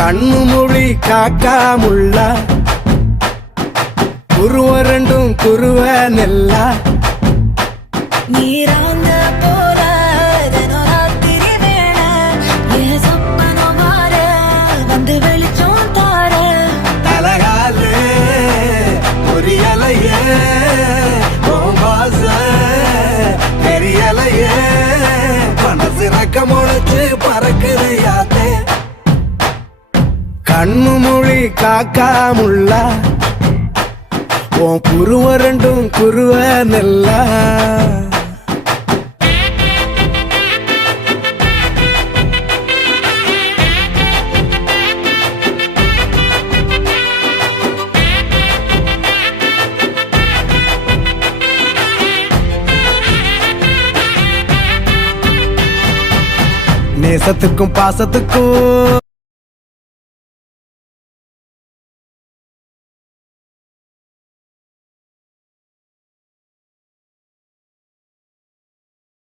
கண்ணு மொழி காக்காமுள்ள குருவ ரெண்டும் குருவ நெல்லா நீராங்க போல தினராத்திரி வேண என் சொப்பனம் மாற வந்து வெளிச்சம் தார தலகாலே பொரியலையே ஓம்பாச பெரியலையே மனசு ரக்க முளைச்சு பறக்குது யாத்தே கண்ணு மொழி காக்காமுள்ள உன் குருவ ரெண்டும் குருவ நெல்லா நேசத்துக்கும் பாசத்துக்கும்